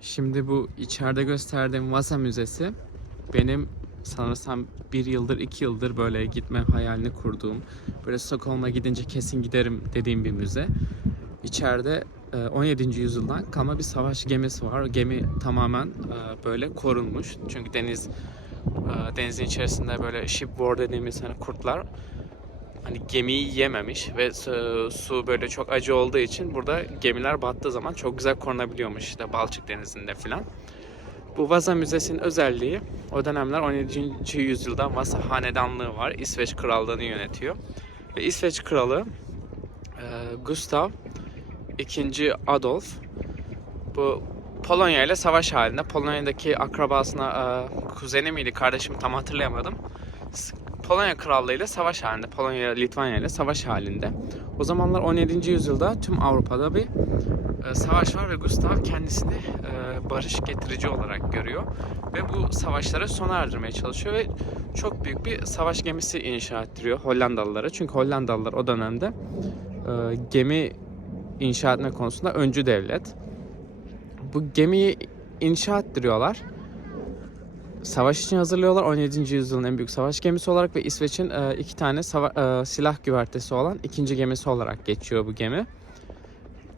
Şimdi bu içeride gösterdiğim Vasa Müzesi benim sanırsam bir yıldır iki yıldır böyle gitme hayalini kurduğum böyle Stockholm'a gidince kesin giderim dediğim bir müze. İçeride e, 17. yüzyıldan kalma bir savaş gemisi var. O gemi tamamen e, böyle korunmuş. Çünkü deniz e, denizin içerisinde böyle shipboard dediğimiz hani kurtlar hani gemiyi yememiş ve su, böyle çok acı olduğu için burada gemiler battığı zaman çok güzel korunabiliyormuş işte Balçık Denizi'nde filan. Bu Vasa Müzesi'nin özelliği o dönemler 17. yüzyılda Vasa Hanedanlığı var. İsveç Krallığını yönetiyor. Ve İsveç Kralı e, Gustav II. Adolf bu Polonya ile savaş halinde. Polonya'daki akrabasına e, kuzeni miydi kardeşim tam hatırlayamadım. Polonya Krallığı ile savaş halinde. Polonya Litvanya ile savaş halinde. O zamanlar 17. yüzyılda tüm Avrupa'da bir e, savaş var ve Gustav kendisini e, barış getirici olarak görüyor ve bu savaşlara sona erdirmeye çalışıyor ve çok büyük bir savaş gemisi inşa ettiriyor Hollandalılara. Çünkü Hollandalılar o dönemde e, gemi inşa etme konusunda öncü devlet. Bu gemiyi inşa ettiriyorlar. Savaş için hazırlıyorlar. 17. yüzyılın en büyük savaş gemisi olarak ve İsveç'in e, iki tane sava- e, silah güvertesi olan ikinci gemisi olarak geçiyor bu gemi.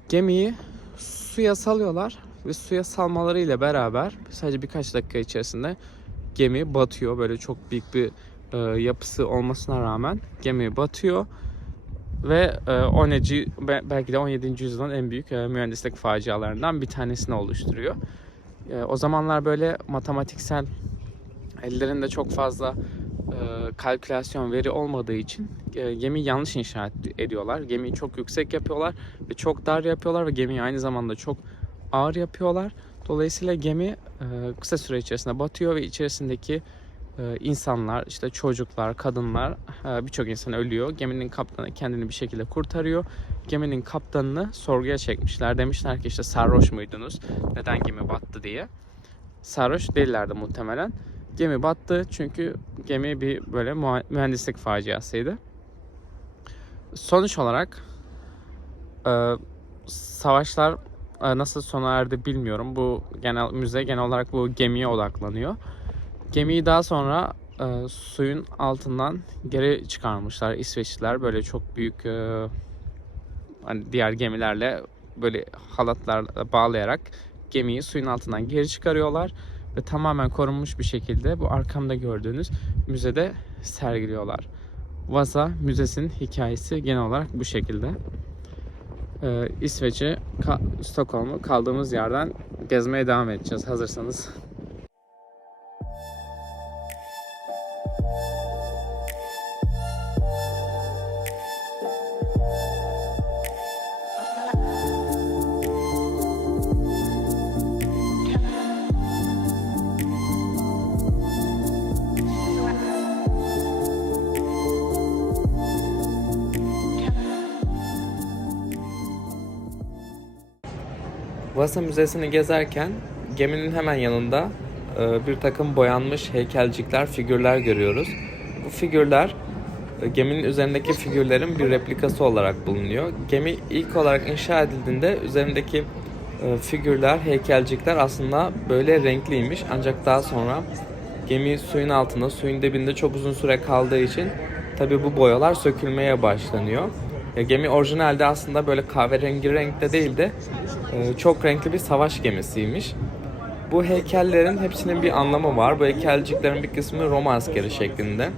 Gemiyi suya salıyorlar ve suya salmalarıyla beraber sadece birkaç dakika içerisinde gemi batıyor. Böyle çok büyük bir e, yapısı olmasına rağmen gemi batıyor ve e, 17. be- belki de 17. yüzyılın en büyük e, mühendislik facialarından bir tanesini oluşturuyor. E, o zamanlar böyle matematiksel ellerinde çok fazla e, kalkülasyon veri olmadığı için e, gemiyi yanlış inşa ediyorlar. Gemiyi çok yüksek yapıyorlar ve çok dar yapıyorlar ve gemiyi aynı zamanda çok ağır yapıyorlar. Dolayısıyla gemi e, kısa süre içerisinde batıyor ve içerisindeki insanlar, işte çocuklar, kadınlar, birçok insan ölüyor. Geminin kaptanı kendini bir şekilde kurtarıyor. Geminin kaptanını sorguya çekmişler. Demişler ki işte sarhoş muydunuz? Neden gemi battı diye. Sarhoş değillerdi muhtemelen. Gemi battı çünkü gemi bir böyle mühendislik faciasıydı. Sonuç olarak e, savaşlar e, nasıl sona erdi bilmiyorum. Bu genel müze genel olarak bu gemiye odaklanıyor. Gemiyi daha sonra e, suyun altından geri çıkarmışlar İsveçliler. Böyle çok büyük e, hani diğer gemilerle böyle halatlarla bağlayarak gemiyi suyun altından geri çıkarıyorlar ve tamamen korunmuş bir şekilde bu arkamda gördüğünüz müzede sergiliyorlar. Vasa Müzesi'nin hikayesi genel olarak bu şekilde. Ee, İsveç'i, Stockholm'u kaldığımız yerden gezmeye devam edeceğiz hazırsanız. Vasa Müzesi'ni gezerken geminin hemen yanında e, bir takım boyanmış heykelcikler, figürler görüyoruz. Bu figürler e, geminin üzerindeki figürlerin bir replikası olarak bulunuyor. Gemi ilk olarak inşa edildiğinde üzerindeki e, figürler, heykelcikler aslında böyle renkliymiş. Ancak daha sonra gemi suyun altında, suyun dibinde çok uzun süre kaldığı için tabi bu boyalar sökülmeye başlanıyor. Ya gemi orijinalde aslında böyle kahverengi renkte değil de çok renkli bir savaş gemisiymiş. Bu heykellerin hepsinin bir anlamı var. Bu heykelciklerin bir kısmı Roma askeri şeklinde.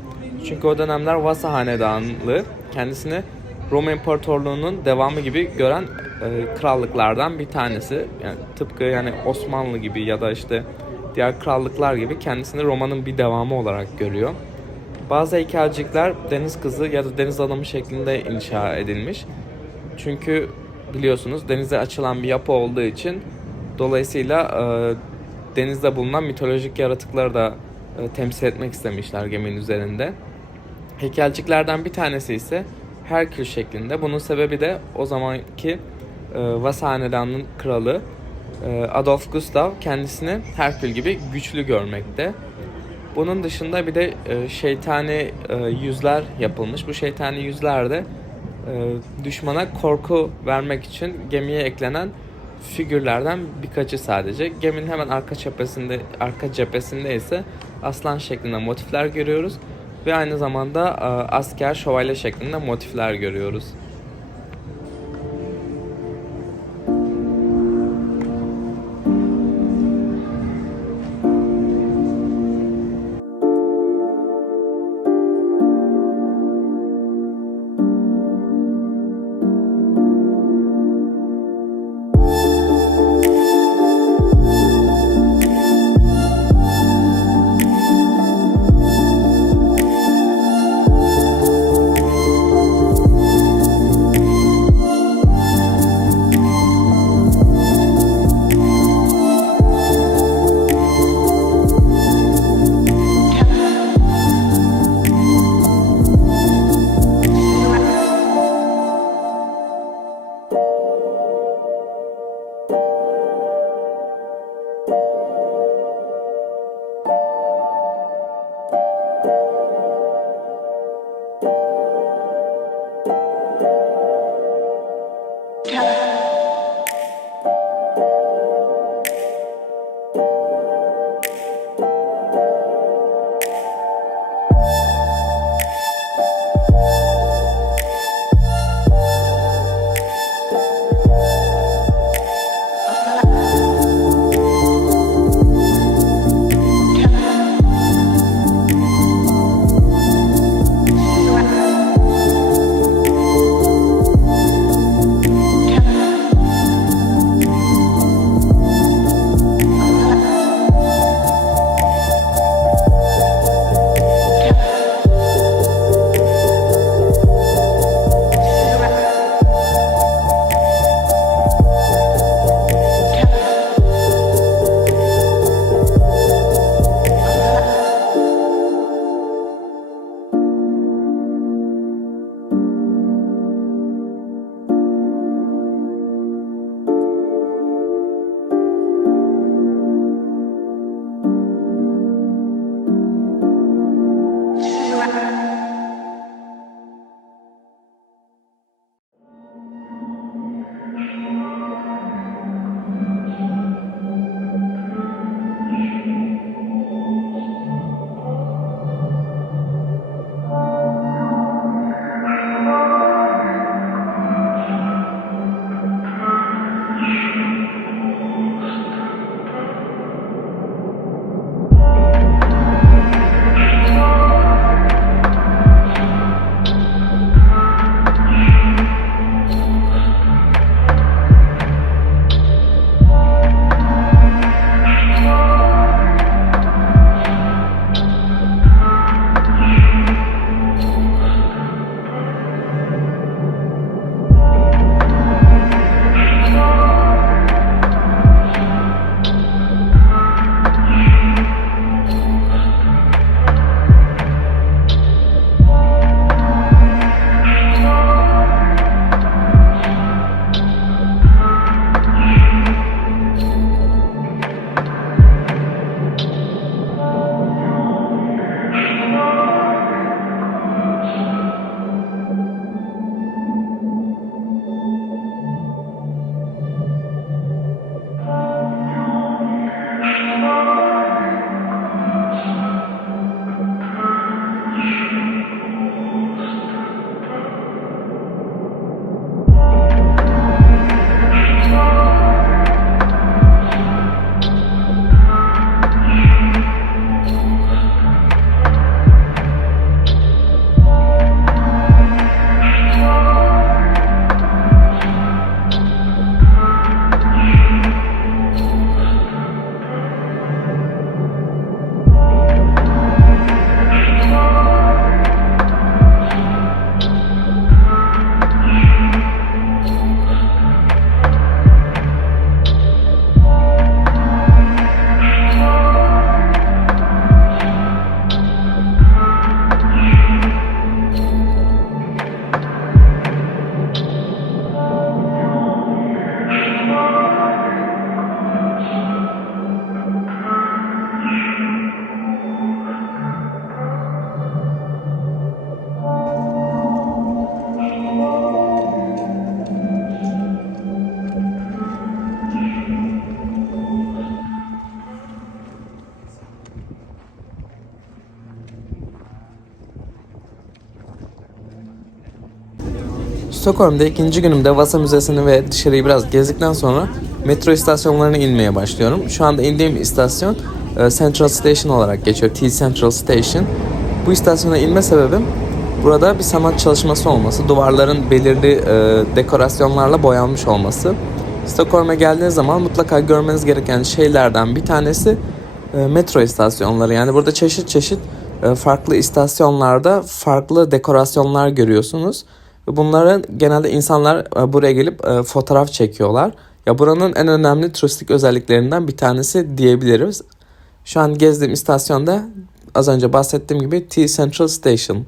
Çünkü o dönemler Vasa Hanedanlığı kendisini Roma İmparatorluğu'nun devamı gibi gören e, krallıklardan bir tanesi. Yani tıpkı yani Osmanlı gibi ya da işte diğer krallıklar gibi kendisini Roma'nın bir devamı olarak görüyor. Bazı heykelcikler deniz kızı ya da deniz adamı şeklinde inşa edilmiş. Çünkü biliyorsunuz denize açılan bir yapı olduğu için dolayısıyla e, denizde bulunan mitolojik yaratıkları da e, temsil etmek istemişler geminin üzerinde. Heykelciklerden bir tanesi ise Herkül şeklinde. Bunun sebebi de o zamanki e, Vasa Hanedanı'nın kralı e, Adolf Gustav kendisini Herkül gibi güçlü görmekte. Bunun dışında bir de e, şeytani e, yüzler yapılmış. Bu şeytani yüzler de düşmana korku vermek için gemiye eklenen figürlerden birkaçı sadece. Geminin hemen arka cephesinde arka cephesinde ise aslan şeklinde motifler görüyoruz ve aynı zamanda e, asker şövalye şeklinde motifler görüyoruz. Stockholm'da ikinci günümde Vasa Müzesi'ni ve dışarıyı biraz gezdikten sonra metro istasyonlarına inmeye başlıyorum. Şu anda indiğim istasyon e, Central Station olarak geçiyor. T Central Station. Bu istasyona inme sebebim burada bir sanat çalışması olması, duvarların belirli e, dekorasyonlarla boyanmış olması. Stockholm'a geldiğiniz zaman mutlaka görmeniz gereken şeylerden bir tanesi e, metro istasyonları. Yani burada çeşit çeşit farklı istasyonlarda farklı dekorasyonlar görüyorsunuz. Ve bunların genelde insanlar e, buraya gelip e, fotoğraf çekiyorlar. Ya buranın en önemli turistik özelliklerinden bir tanesi diyebiliriz. Şu an gezdiğim istasyonda az önce bahsettiğim gibi T Central Station.